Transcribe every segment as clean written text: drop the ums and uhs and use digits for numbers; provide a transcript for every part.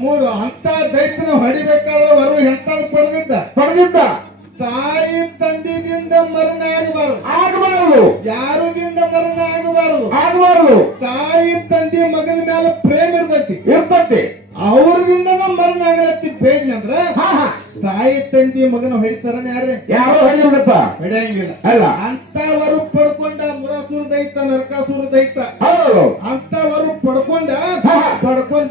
ಮೂರು ಅಂತ ದೈತ್ಯನ ಹೊಡಿಬೇಕಾದ್ರೆ ಅವರು ಎಂತ ಪಡೆದಿದ್ದ ತಾಯಿ ತಂದೆಯಿಂದ ಮರಣ ಆಗಬಾರದು ಯಾರಿಗಿಂದ ಮರಣ ಆಗಬಾರದು ತಾಯಿ ತಂದೆ ಮಗನ ಮೇಲೆ ಪ್ರೇಮ ಇರ್ತತಿ ಅವ್ರದಿಂದ ಮರಣ ಆಗಲತ್ತಿ ಬೇಡ್ನಂದ್ರ ತಾಯಿ ತಂದೆ ಮಗನ ಹೊಡಿತಾರನ ಯಾರು ಹೊಡೆಯಂಗಿಲ್ಲ ಅಲ್ಲ ಅಂತವರು ಪಡ್ಕೊಂಡ ಮುರಾಸುರ ದೈತ ನರಕಾಸುರ ದೈತ ಅಂತವರು ಪಡ್ಕೊಂಡ್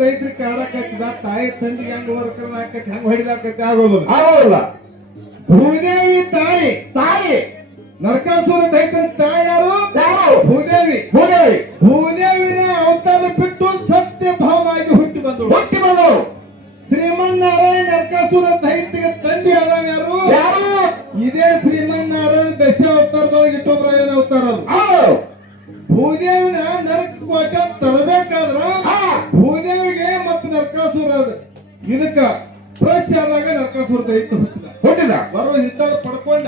ದೈತ್ರಿ ಕಾಡಕತ್ತಿದ ತಾಯಿ ತಂದಿಗೆ ಹೆಂಗ ಹೊರಕಿ ಹೆಂಗ ಹೊಡಿದಾಕತಿ ಆಗೋದಿಲ್ಲ ಭೂದೇವಿ ತಾಯಿ ನರಕಾಸುರ ದೈತನ ತಾಯಿ ಯಾರು ಭೂದೇವಿನ ಅವತಾರ ಬಿಟ್ಟು ಸತ್ಯ ಭಾವವಾಗಿ ಹುಟ್ಟಿ ಬಂದು ಶ್ರೀಮನ್ನಾರಾಯಣ ನರಕಾಸುರ ದೈತ್ಯಗೆ ತಂದೆ ಆದವ ಯಾರು ಇದೇ ಶ್ರೀಮನ್ನಾರಾಯಣ ದಶಾವತಾರದೊಳಗೆ ಇಟ್ಟೊಬ್ಬರಾಯನ ಅವತಾರ ಭೂದೇವಿನ ನರಕ ಕೋಟ ತರಬೇಕಾದ್ರ ಭೂದೇವಿಗೆ ಮತ್ತು ನರಕಾಸುರ ಇದಕ್ಕ ಪ್ರಶ್ನೆ ಆದಾಗ ನರಕಾಸುರ ದೈತ್ಯ ಹುಟ್ಟಿದ ಬರೋ ಇಂಥದ್ದು ಪಡ್ಕೊಂಡ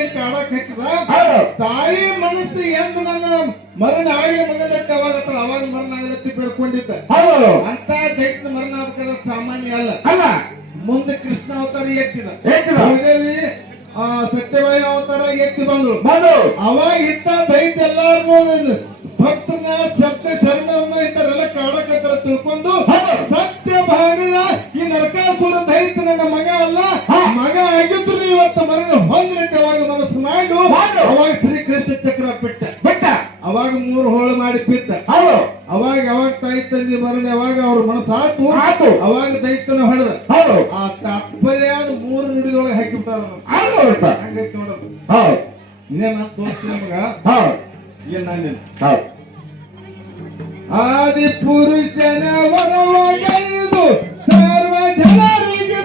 ಹಿಂಗ ಆಡಕ್ ಹಾಕಿದ ತಾಯಿ ಮನಸ್ಸು ಎಂದು ನನ್ನ ಮರಣ ಆಗಿ ಮಗದತ್ತ ಅವಾಗ ಮರಣ ಆಗಲತ್ತಿ ಬೆಳ್ಕೊಂಡಿದ್ದ ಅಂತ ದೈತ್ಯ ಮರಣ ಆಗ್ಬೇಕಾದ್ರೆ ಸಾಮಾನ್ಯ ಅಲ್ಲ ಮುಂದೆ ಕೃಷ್ಣ ಅವತಾರ ಎತ್ತಿದ ಭೂದೇವಿ ಸತ್ಯವಾಯ ಅವತಾರ ಎತ್ತಿ ಬಂದ್ರು ಅವಾಗ ಇಂತ ದೈತ್ಯ ಎಲ್ಲಾರು ಭಕ್ತನ ಸತ್ಯ ಶರಣರನ್ನ ಇಂಥರೆಲ್ಲ ಕಾಡಕತ್ತರ ತಿಳ್ಕೊಂಡು ಸತ್ಯ ಭಾವಿನ ಈ ನರಕಾಸುರ ದೈತ್ಯ ನನ್ನ ಮಗ ಅಲ್ಲ ಮಗ ಆಗಿದ್ದು ಇವತ್ತು ಮರಣ ಹೊಂದ್ರಂತೆ ಅವಾಗ ಮನಸ್ಸು ಮಾಡು ಅವಾಗ ಶ್ರೀಕೃಷ್ಣ ಚಕ್ರ ಬಿಟ್ಟ ಅವಾಗ 3 ಹೋಳು ಮಾಡಿ ಬಿದ್ದ ಅವಾಗ ತಾಯಿ ತಂದೆ ಮರಣ ಅವಾಗ ಅವ್ರ ಮನಸ್ಸು ಆತು ಅವಾಗ ದೈತ್ಯನ ಹೊಡೆದ ಆ ತಾತ್ಪರ್ಯಾದ 3 ನುಡಿದೊಳಗೆ ಹಾಕಿಬಿಟ್ಟಾರ ಹಂಗೈತಿ ನೋಡೋದು ಇನ್ನೇನ ತೋರಿಸ್ತೀನಿ ನಮಗ ಏನಿಲ್ಲ ಆದಿ ಪುರುಷನ ವರವಗೈದು ಸರ್ವ ಜನರಿಗೆ